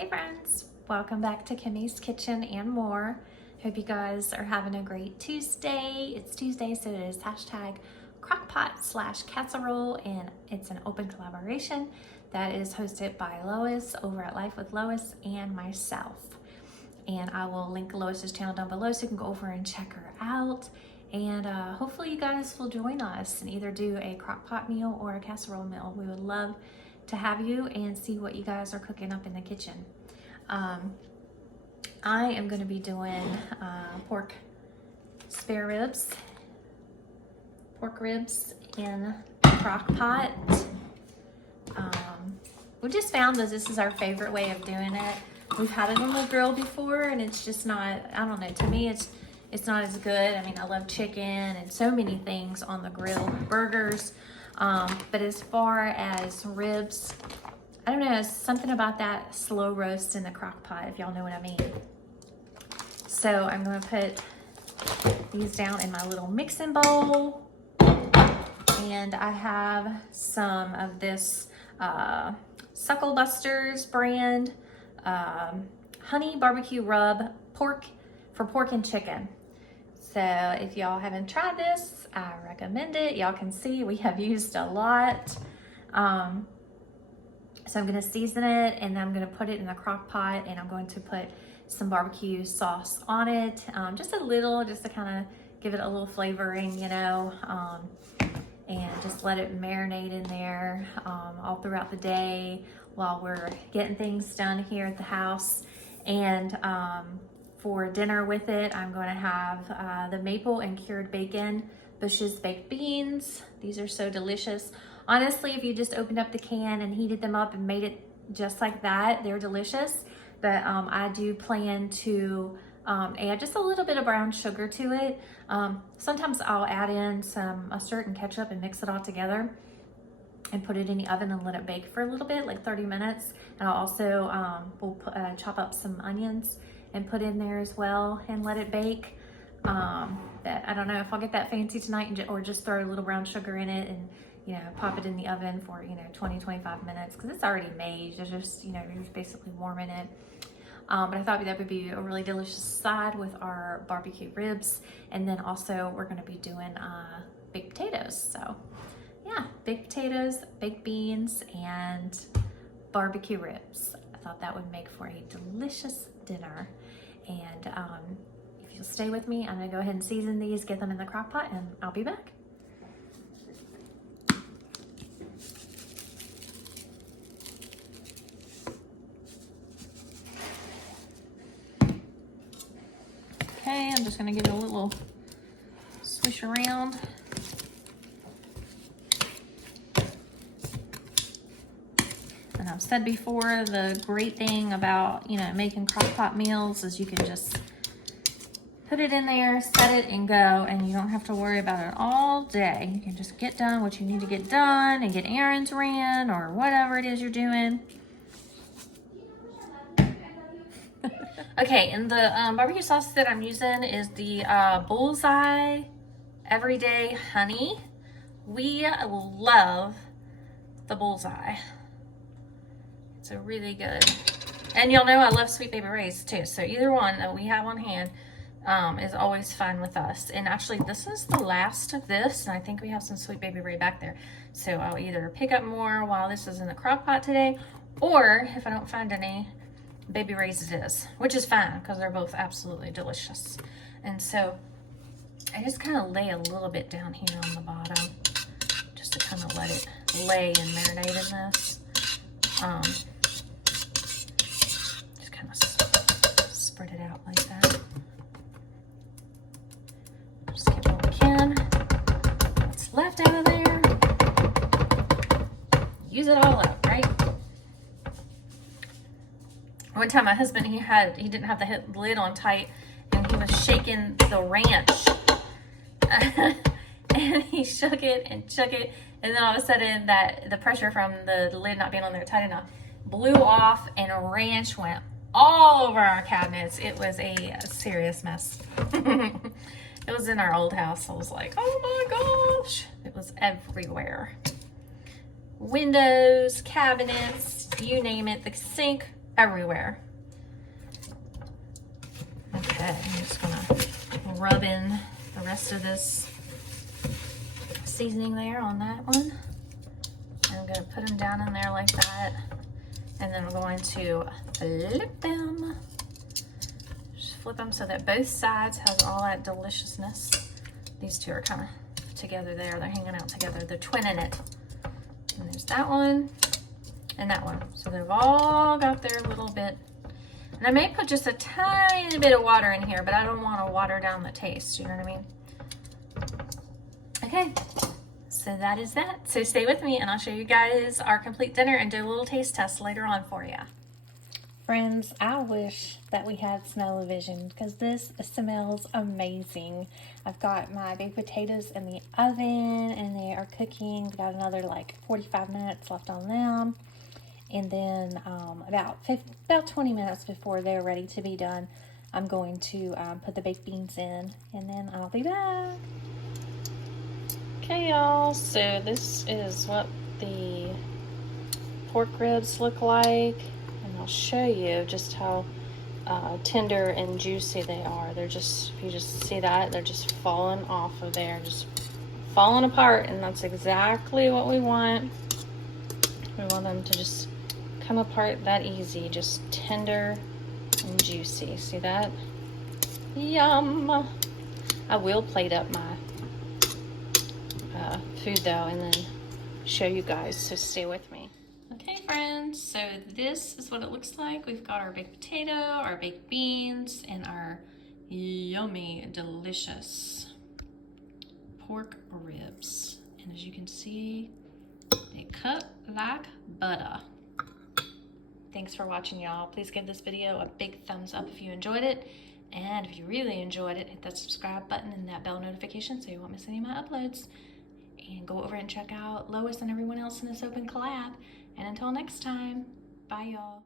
Hey friends, welcome back to Kimmy's Kitchen and more. Hope you guys are having a great Tuesday. It's Tuesday, so it is hashtag crockpot/casserole, and it's an open collaboration that is hosted by Lois over at Life with Lois and myself. And I will link Lois's channel down below so you can go over and check her out. And hopefully you guys will join us and either do a crockpot meal or a casserole meal. We would love to have you and see what you guys are cooking up in the kitchen. I am going to be doing pork ribs in crock pot. We just found that this is our favorite way of doing it. We've had it on the grill before and it's just not, I don't know, to me it's not as good. I mean, I love chicken and so many things on the grill, burgers. But as far as ribs, I don't know, something about that slow roast in the crock pot, if y'all know what I mean. So I'm gonna put these down in my little mixing bowl. And I have some of this Suckle Busters brand honey barbecue rub for pork and chicken. So if y'all haven't tried this, I recommend it. Y'all can see we have used a lot. So I'm gonna season it and then I'm gonna put it in the crock pot and I'm going to put some barbecue sauce on it. Just a little, just to kind of give it a little flavoring, you know, and just let it marinate in there all throughout the day while we're getting things done here at the house. And for dinner with it, I'm going to have the maple and cured bacon Bush's baked beans. These are so delicious. Honestly, if you just opened up the can and heated them up and made it just like that, they're delicious. But I do plan to add just a little bit of brown sugar to it. Sometimes I'll add in some mustard and ketchup and mix it all together and put it in the oven and let it bake for a little bit, like 30 minutes. And I'll also chop up some onions and put in there as well and let it bake. But I don't know if I'll get that fancy tonight or just throw a little brown sugar in it and, you know, pop it in the oven for, 20-25 minutes because it's already made. It's just, you're basically warming it. But I thought that would be a really delicious side with our barbecue ribs. And then also we're going to be doing baked potatoes. So yeah, baked potatoes, baked beans, and barbecue ribs. I thought that would make for a delicious dinner. And if you'll stay with me, I'm gonna go ahead and season these, get them in the crock pot, and I'll be back. Okay, I'm just gonna give it a little swish around. And I've said before, the great thing about, making crock pot meals is you can just put it in there, set it, and go, and you don't have to worry about it all day. You can just get done what you need to get done and get errands ran or whatever it is you're doing. Okay, and the barbecue sauce that I'm using is the Bullseye Everyday Honey. We love the Bullseye. It's a really good, and y'all know I love Sweet Baby Ray's too, so either one that we have on hand is always fine with us. And actually this is the last of this, and I think we have some Sweet Baby Ray back there, so I'll either pick up more while this is in the crock pot today, or if I don't find any, Baby Ray's it is, which is fine because they're both absolutely delicious. And so I just kind of lay a little bit down here on the bottom just to kind of let it lay and marinate in this. Just kind of spread it out like that. Just get what we can. What's left out of there, use it all up, right? One time my husband, he didn't have the lid on tight and he was shaking the ranch. And he shook it and shook it, and then all of a sudden the pressure from the lid not being on there tight enough blew off and ranch went all over our cabinets. It was a serious mess. It was in our old house. I was like, oh my gosh, it was everywhere. Windows, cabinets, you name it, the sink, everywhere. Okay, I'm just gonna rub in the rest of this seasoning there on that one. I'm gonna put them down in there like that. And then I'm going to flip them. Just flip them so that both sides has all that deliciousness. These two are kind of together there. They're hanging out together. They're twinning it. And there's that one and that one. So they've all got their little bit. And I may put just a tiny bit of water in here, but I don't want to water down the taste. You know what I mean? Okay. So that is that. So stay with me and I'll show you guys our complete dinner and do a little taste test later on for you. Friends, I wish that we had smell-o-vision because this smells amazing. I've got my baked potatoes in the oven and they are cooking. We've got another like 45 minutes left on them. And then about 20 minutes before they're ready to be done, I'm going to put the baked beans in and then I'll be back. Okay, y'all, so this is what the pork ribs look like, and I'll show you just how tender and juicy they are. They're just, if you just see that, they're just falling off of there, just falling apart, and that's exactly what we want. We want them to just come apart that easy, just tender and juicy. See that? Yum! I will plate up my food though and then show you guys, so stay with me. Okay friends, so this is what it looks like. We've got our baked potato, our baked beans, and our yummy delicious pork ribs, and as you can see, they cut like butter. Thanks for watching, y'all. Please give this video a big thumbs up if you enjoyed it, and if you really enjoyed it, hit that subscribe button and that bell notification so you won't miss any of my uploads. And go over and check out Lois and everyone else in this open collab. And until next time, bye y'all.